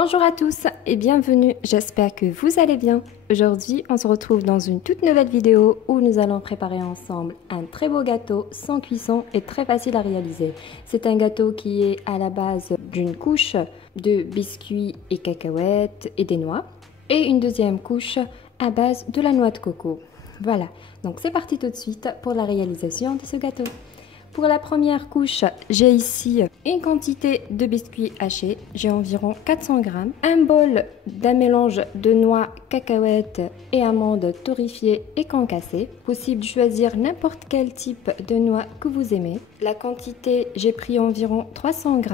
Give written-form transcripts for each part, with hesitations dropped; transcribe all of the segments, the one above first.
Bonjour à tous et bienvenue, j'espère que vous allez bien. Aujourd'hui, on se retrouve dans une toute nouvelle vidéo où nous allons préparer ensemble un très beau gâteau sans cuisson et très facile à réaliser. C'est un gâteau qui est à la base d'une couche de biscuits et cacahuètes et des noix et une deuxième couche à base de la noix de coco. Voilà, donc c'est parti tout de suite pour la réalisation de ce gâteau. Pour la première couche, j'ai ici une quantité de biscuits hachés, j'ai environ 400 g, un bol d'un mélange de noix, cacahuètes et amandes torréfiées et concassées. Possible de choisir n'importe quel type de noix que vous aimez. La quantité, j'ai pris environ 300 g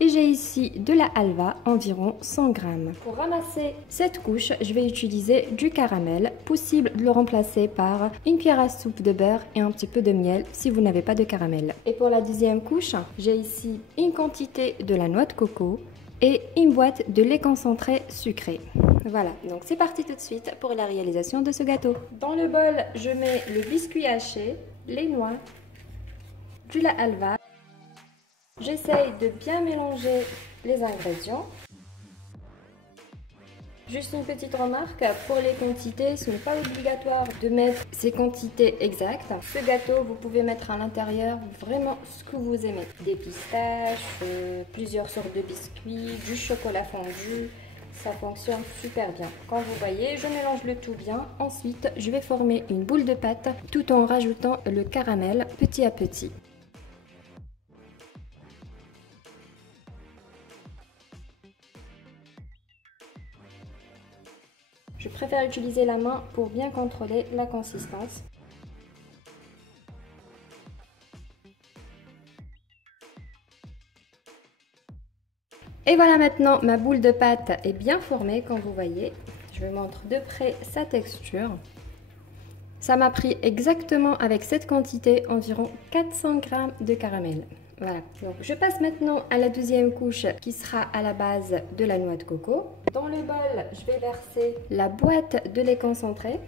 et j'ai ici de la halva, environ 100 g. Pour ramasser cette couche, je vais utiliser du caramel. Possible de le remplacer par une cuillère à soupe de beurre et un petit peu de miel si vous n'avez pas de caramel. Et pour la deuxième couche, j'ai ici une quantité de la noix de coco et une boîte de lait concentré sucré. Voilà, donc c'est parti tout de suite pour la réalisation de ce gâteau. Dans le bol, je mets le biscuit haché, les noix, de la halva. J'essaye de bien mélanger les ingrédients. Juste une petite remarque, pour les quantités, ce n'est pas obligatoire de mettre ces quantités exactes. Ce gâteau, vous pouvez mettre à l'intérieur vraiment ce que vous aimez. Des pistaches, plusieurs sortes de biscuits, du chocolat fondu. Ça fonctionne super bien. Quand vous voyez, je mélange le tout bien. Ensuite, je vais former une boule de pâte tout en rajoutant le caramel petit à petit. Je préfère utiliser la main pour bien contrôler la consistance. Et voilà, maintenant ma boule de pâte est bien formée comme vous voyez. Je vous montre de près sa texture. Ça m'a pris exactement avec cette quantité environ 400 g de caramel. Voilà, donc je passe maintenant à la deuxième couche qui sera à la base de la noix de coco. Dans le bol, je vais verser la boîte de lait concentré.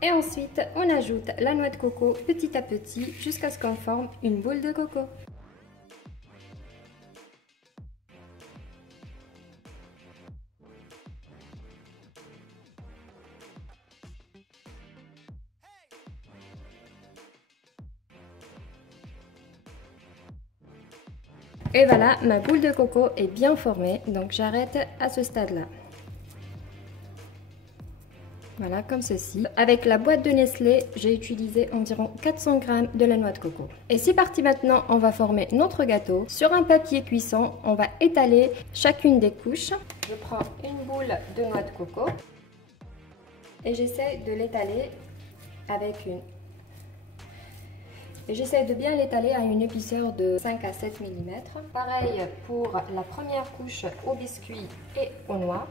Et ensuite, on ajoute la noix de coco petit à petit jusqu'à ce qu'on forme une boule de coco. Et voilà, ma boule de coco est bien formée, donc j'arrête à ce stade-là. Voilà, comme ceci. Avec la boîte de Nestlé, j'ai utilisé environ 400 g de la noix de coco. Et c'est parti maintenant, on va former notre gâteau. Sur un papier cuisson, on va étaler chacune des couches. Je prends une boule de noix de coco et j'essaie de l'étaler avec une... J'essaie de bien l'étaler à une épaisseur de 5 à 7 mm. Pareil pour la première couche aux biscuits et aux noix.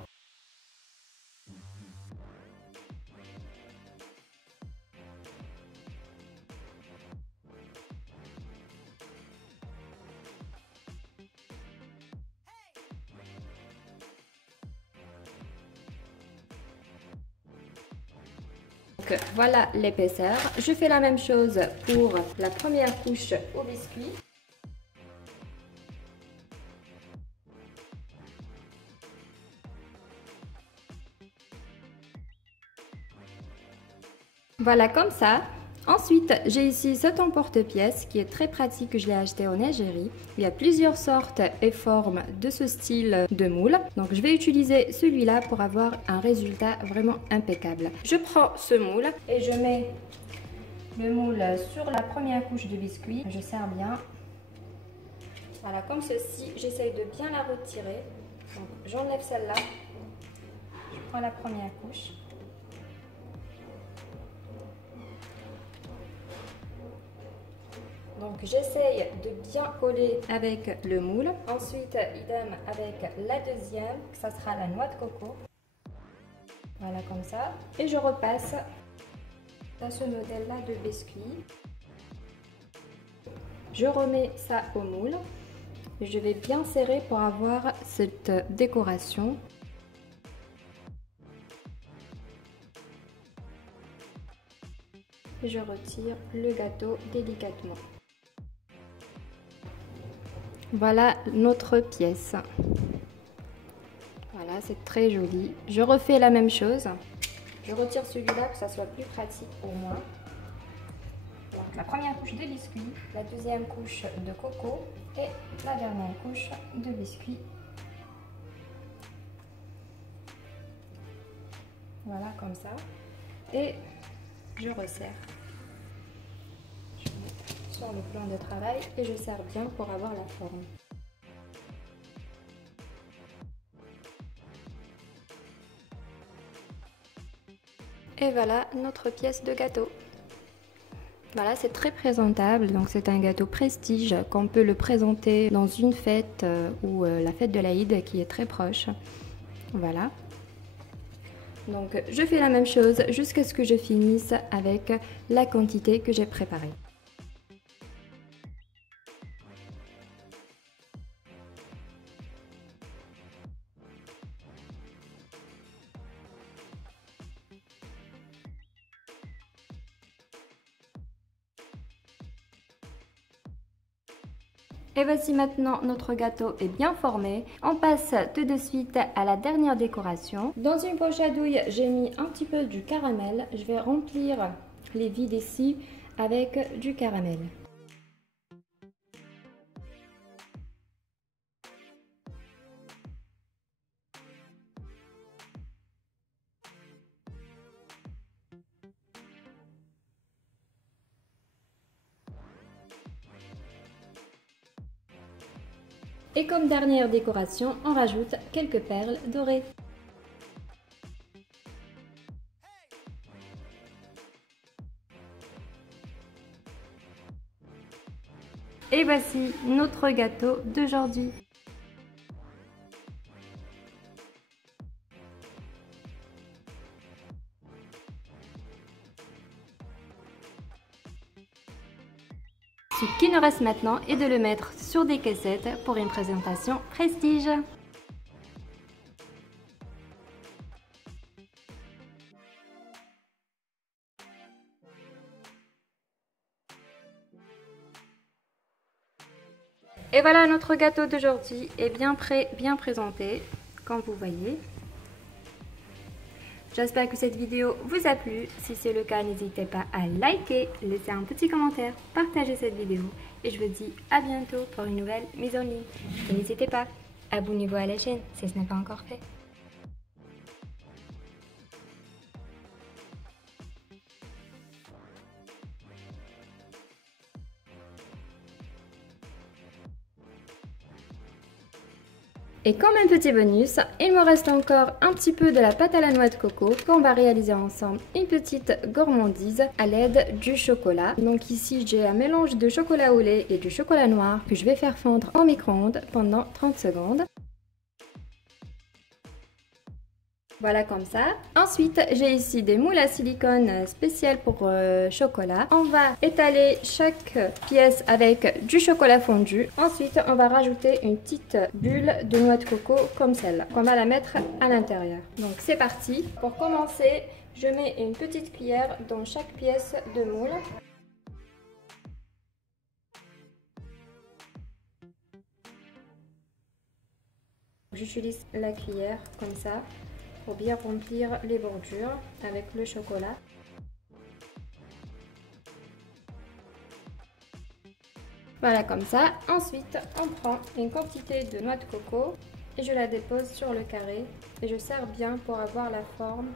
Donc voilà l'épaisseur. Je fais la même chose pour la première couche aux biscuits. Voilà comme ça. Ensuite, j'ai ici cet emporte-pièce qui est très pratique, que je l'ai acheté en Algérie. Il y a plusieurs sortes et formes de ce style de moule. Donc je vais utiliser celui-là pour avoir un résultat vraiment impeccable. Je prends ce moule et je mets le moule sur la première couche de biscuit. Je serre bien. Voilà, comme ceci. J'essaye de bien la retirer. Donc j'enlève celle-là. Je prends la première couche. Donc j'essaye de bien coller avec le moule. Ensuite, idem avec la deuxième, ça sera la noix de coco. Voilà comme ça. Et je repasse dans ce modèle-là de biscuit. Je remets ça au moule. Je vais bien serrer pour avoir cette décoration. Et je retire le gâteau délicatement. Voilà notre pièce. Voilà, c'est très joli. Je refais la même chose. Je retire celui-là que ça soit plus pratique pour moi. Donc, la première couche de biscuit, la deuxième couche de coco et la dernière couche de biscuit. Voilà, comme ça. Et je resserre. Je mets sur le plan de travail et je serre bien pour avoir la forme. Et voilà notre pièce de gâteau. Voilà, c'est très présentable, donc c'est un gâteau prestige qu'on peut le présenter dans une fête ou la fête de l'Aïd qui est très proche. Voilà. Donc je fais la même chose jusqu'à ce que je finisse avec la quantité que j'ai préparée. Et voici maintenant notre gâteau est bien formé. On passe tout de suite à la dernière décoration. Dans une poche à douille, j'ai mis un petit peu du caramel. Je vais remplir les vides ici avec du caramel. Et comme dernière décoration, on rajoute quelques perles dorées. Et voici notre gâteau d'aujourd'hui. Ce qui nous reste maintenant est de le mettre sur des caissettes pour une présentation prestige. Et voilà, notre gâteau d'aujourd'hui est bien prêt, bien présenté, comme vous voyez. J'espère que cette vidéo vous a plu. Si c'est le cas, n'hésitez pas à liker, laisser un petit commentaire, partager cette vidéo. Et je vous dis à bientôt pour une nouvelle mise en ligne. Et n'hésitez pas, abonnez-vous à la chaîne si ce n'est pas encore fait. Et comme un petit bonus, il me reste encore un petit peu de la pâte à la noix de coco qu'on va réaliser ensemble une petite gourmandise à l'aide du chocolat. Donc ici j'ai un mélange de chocolat au lait et du chocolat noir que je vais faire fondre au micro-ondes pendant 30 secondes. Voilà comme ça. Ensuite, j'ai ici des moules à silicone spéciales pour chocolat. On va étaler chaque pièce avec du chocolat fondu. Ensuite, on va rajouter une petite bulle de noix de coco comme celle-là, qu'on va la mettre à l'intérieur. Donc c'est parti. Pour commencer, je mets une petite cuillère dans chaque pièce de moule. J'utilise la cuillère comme ça pour bien remplir les bordures avec le chocolat. Voilà comme ça. Ensuite, on prend une quantité de noix de coco et je la dépose sur le carré et je serre bien pour avoir la forme.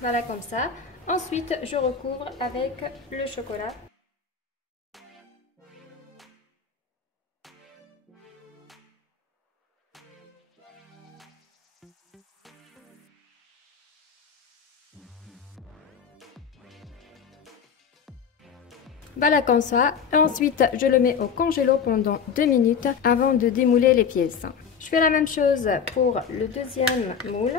Voilà comme ça. Ensuite, je recouvre avec le chocolat. Voilà comme ça. Ensuite, je le mets au congélo pendant 2 minutes avant de démouler les pièces. Je fais la même chose pour le deuxième moule.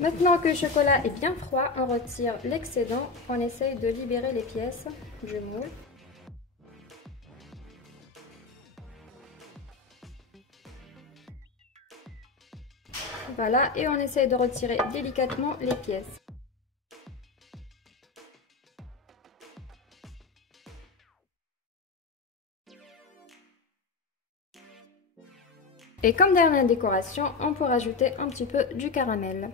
Maintenant que le chocolat est bien froid, on retire l'excédent, on essaye de libérer les pièces du moule. Voilà, et on essaye de retirer délicatement les pièces. Et comme dernière décoration, on peut rajouter un petit peu du caramel.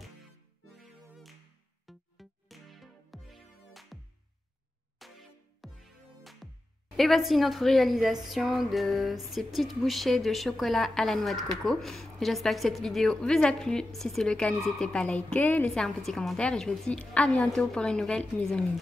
Et voici notre réalisation de ces petites bouchées de chocolat à la noix de coco. J'espère que cette vidéo vous a plu. Si c'est le cas, n'hésitez pas à liker, laisser un petit commentaire et je vous dis à bientôt pour une nouvelle mise en ligne.